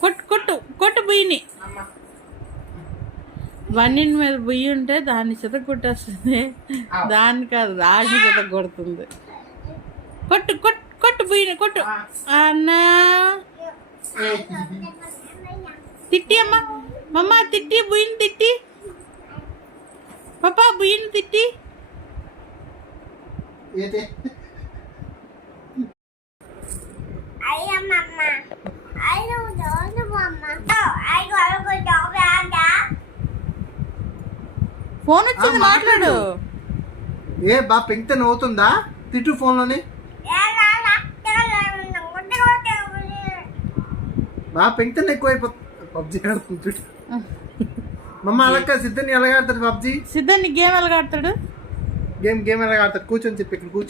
కొట్టు కొట్టు కొట్టు బుయ్యిని. వన్నింటి మీద బుయ్యి ఉంటే దాన్ని చెత కొట్టేస్తుంది, దాన్ని కాదు రాజు చెత కొడుతుంది. కొట్టు కొట్టు కొట్టు బుయ్యిని కొట్టు. అన్నా తిట్టి అమ్మా, మమ్మ తిట్టి బుయ్యిని తిట్టి, పాపా బుయ్యిని తిట్టి. ఫోన్ వచ్చింది, మాట్లాడు. ఏ బా పెంకితే నవ్వుతుందా? తిట్టు ఫోన్లోని. బా పెంకితే ఎక్కువైపోతుంది. పబ్జీ ఆడుకుంటాడు మమ్మ. అలాగ సిద్ధాన్ని ఎలాగ ఆడతాడు పబ్జీ? సిద్ధాన్ని గేమ్ ఎలాగ ఆడతాడు? గేమ్ ఎలాగ ఆడతాడు? కూర్చొని చెప్పి ఇక్కడ కూర్చో.